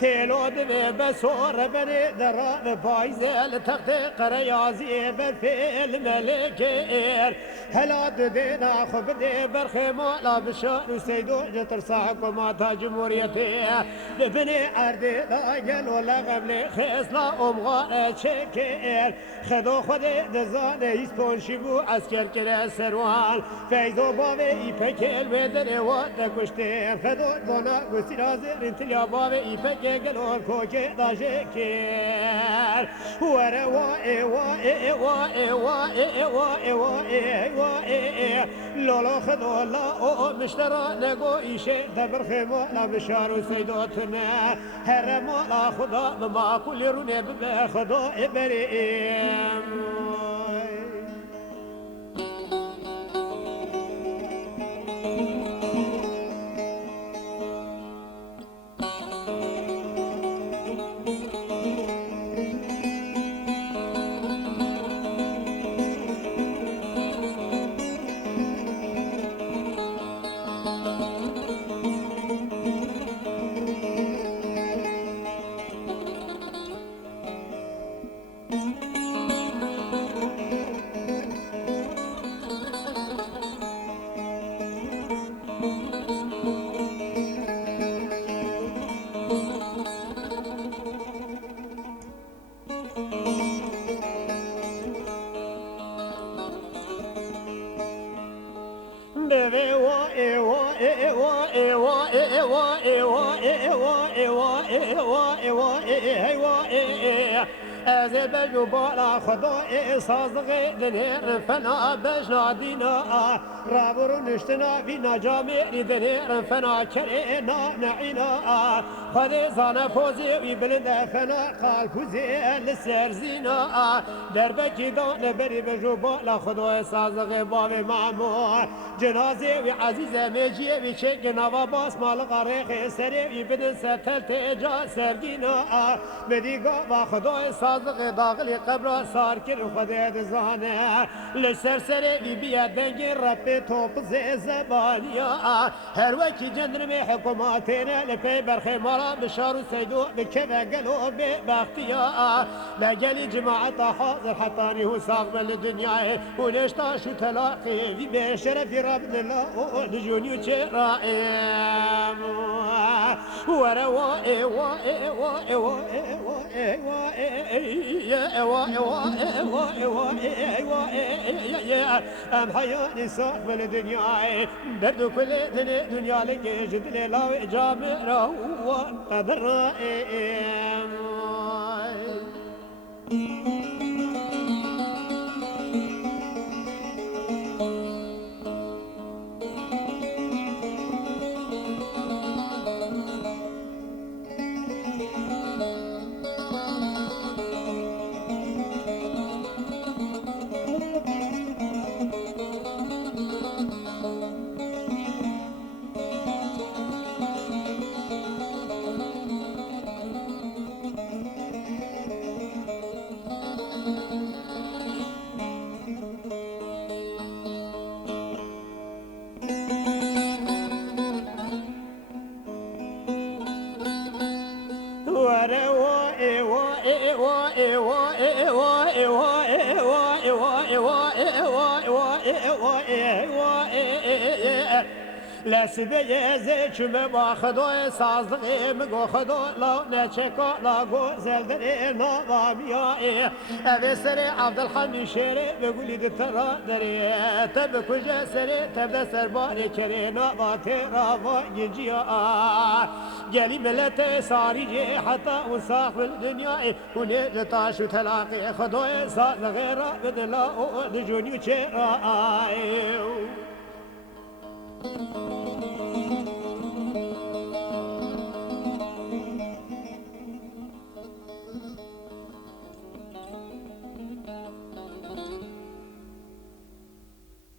تلود بسور بني درا بايزل تخت قريازي بالفيل ملكير هلاد دينا خب دي برخيمو لا بشار سيدو جتر صاحب ما تا جمهوريتي بني عردي لا جل ولا قبل خيسلا امغار شكير خدو خدي دزانه يسبون شبو عسكر كده سروال فيزو باوي يبكيل بدري واد كشتير خدو دونا قسي رازر انتليا باوي يبكيل قلور كوكي داجكير ورا واي واي واي واي واي واي واي لولو خدو لا او مشترى نقو ايشي دبر خيمو لا بشارو سيدوتنا هرمو لا خدا بما كل روني بخدو ابريم از بجو بالا خدای سازغی دنیر فنا بجنا دینا رابر نشتنا بینا جامعی دنیر فنا کرینا نعینا خدای زانه پوزی وی بلند فنا قال پوزی لسر زینا در بجی دان بری بجو بالا خدای سازغی باوی معمول جنازه وی عزیز میجی وی چک نوا باس مال غریق سری وی بدن ستل تجا سرگینا مدیگا و خدای سازغ داغلی قبر سار کر خدای دزانه لسر سری بیا دنگ رب توپ زبانیا هر وکی جندرمی حکوماتینه لپی برخی مارا بشارو سیدو بکوه گلو ببختیا لگلی جماعت حاضر حتانی هو ساق بل دنیای و نشتا شو تلاقی وی به شرفی رب الله لجونیو چه رائم ورا وائي وائي وائي وائي وائي وائي وائي وائي ام حياني صاحب الدنيا درد كل دنيا لك جد لا جامع هو قدر لا سبيه زيك ما خدوي سازغي مغو خدو لا نچكو لا غو زلدري نظاميا ابي سري عبد الحميد شيري بقولي دترا دري تبكو جسري تبدا سرباني كري نواتي رافا يجيا جالي ملتي ساري حتى وصاحب الدنيا ونجتاش تلاقي خدوي سازغي رابد لا دجوني چرا